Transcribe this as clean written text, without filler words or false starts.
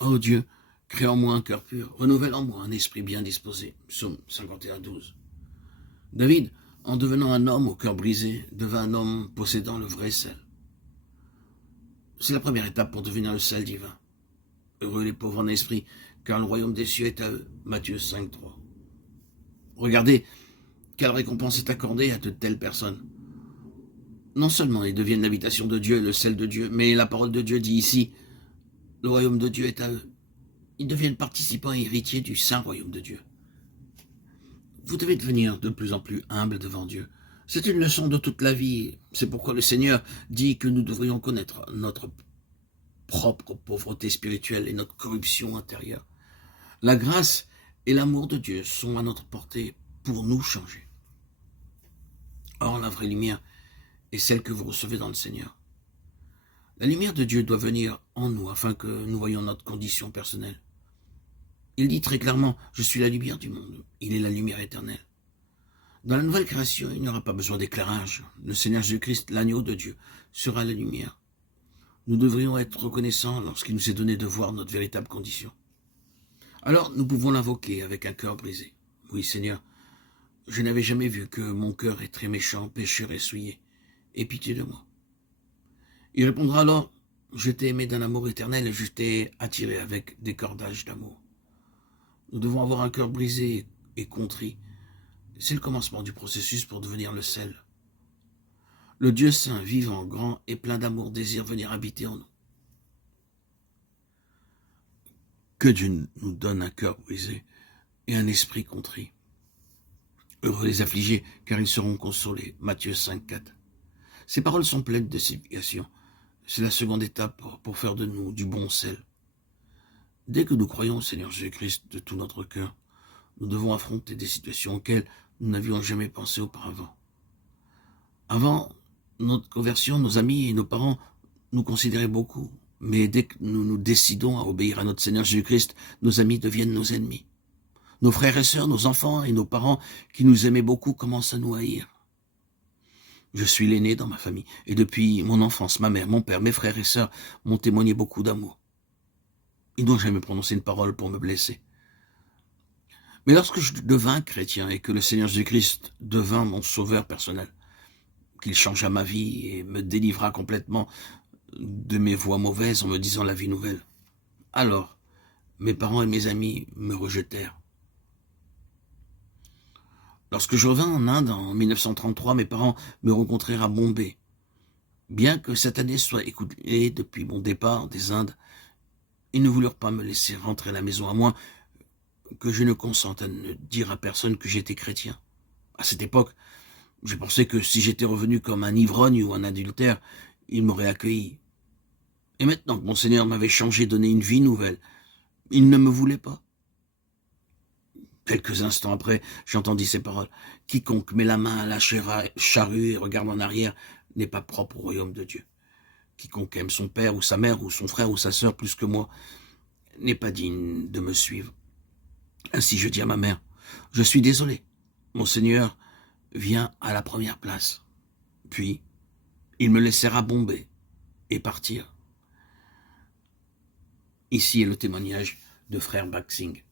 Ô Dieu, crée en moi un cœur pur, renouvelle en moi un esprit bien disposé. Psaume 51, 12. David, en devenant un homme au cœur brisé, devint un homme possédant le vrai sel. C'est la première étape pour devenir le sel divin. Heureux les pauvres en esprit, car le royaume des cieux est à eux. Matthieu 5, 3. Regardez, quelle récompense est accordée à de telles personnes. Non seulement ils deviennent l'habitation de Dieu, le sel de Dieu, mais la parole de Dieu dit ici, le royaume de Dieu est à eux. Ils deviennent participants et héritiers du saint royaume de Dieu. Vous devez devenir de plus en plus humble devant Dieu. C'est une leçon de toute la vie. C'est pourquoi le Seigneur dit que nous devrions connaître notre propre pauvreté spirituelle et notre corruption intérieure. La grâce et l'amour de Dieu sont à notre portée pour nous changer. Or, la vraie lumière est celle que vous recevez dans le Seigneur. La lumière de Dieu doit venir en nous afin que nous voyions notre condition personnelle. Il dit très clairement, je suis la lumière du monde. Il est la lumière éternelle. Dans la nouvelle création, il n'y aura pas besoin d'éclairage. Le Seigneur Jésus-Christ, l'agneau de Dieu, sera la lumière. Nous devrions être reconnaissants lorsqu'il nous est donné de voir notre véritable condition. Alors, nous pouvons l'invoquer avec un cœur brisé. Oui, Seigneur, je n'avais jamais vu que mon cœur est très méchant, pécheur et souillé. Aie pitié de moi. Il répondra alors, je t'ai aimé d'un amour éternel et je t'ai attiré avec des cordages d'amour. Nous devons avoir un cœur brisé et contrit. C'est le commencement du processus pour devenir le sel. Le Dieu saint, vivant, grand et plein d'amour désire venir habiter en nous. Que Dieu nous donne un cœur brisé et un esprit contrit. Heureux les affligés, car ils seront consolés. Matthieu 5, 4. Ces paroles sont pleines de signification. C'est la seconde étape pour faire de nous du bon sel. Dès que nous croyons au Seigneur Jésus-Christ de tout notre cœur, nous devons affronter des situations auxquelles nous n'avions jamais pensé auparavant. Avant notre conversion, nos amis et nos parents nous considéraient beaucoup, mais dès que nous nous décidons à obéir à notre Seigneur Jésus-Christ, nos amis deviennent nos ennemis. Nos frères et sœurs, nos enfants et nos parents qui nous aimaient beaucoup commencent à nous haïr. Je suis l'aîné dans ma famille, et depuis mon enfance, ma mère, mon père, mes frères et sœurs m'ont témoigné beaucoup d'amour. Ils n'ont jamais prononcé une parole pour me blesser. Mais lorsque je devins chrétien et que le Seigneur Jésus-Christ devint mon sauveur personnel, qu'il changea ma vie et me délivra complètement de mes voies mauvaises en me disant la vie nouvelle, alors mes parents et mes amis me rejetèrent. Lorsque je revins en Inde en 1933, mes parents me rencontrèrent à Bombay. Bien que cette année soit écoulée depuis mon départ des Indes, ils ne voulurent pas me laisser rentrer à la maison à moins que je ne consente à ne dire à personne que j'étais chrétien. À cette époque, je pensais que si j'étais revenu comme un ivrogne ou un adultère, ils m'auraient accueilli. Et maintenant que mon Seigneur m'avait changé, donné une vie nouvelle, il ne me voulait pas. Quelques instants après, j'entendis ces paroles. Quiconque met la main à la charrue et regarde en arrière n'est pas propre au royaume de Dieu. Quiconque aime son père ou sa mère ou son frère ou sa sœur plus que moi n'est pas digne de me suivre. Ainsi je dis à ma mère, je suis désolé, mon Seigneur vient à la première place. Puis, il me laissera bomber et partir. Ici est le témoignage de frère Baksing.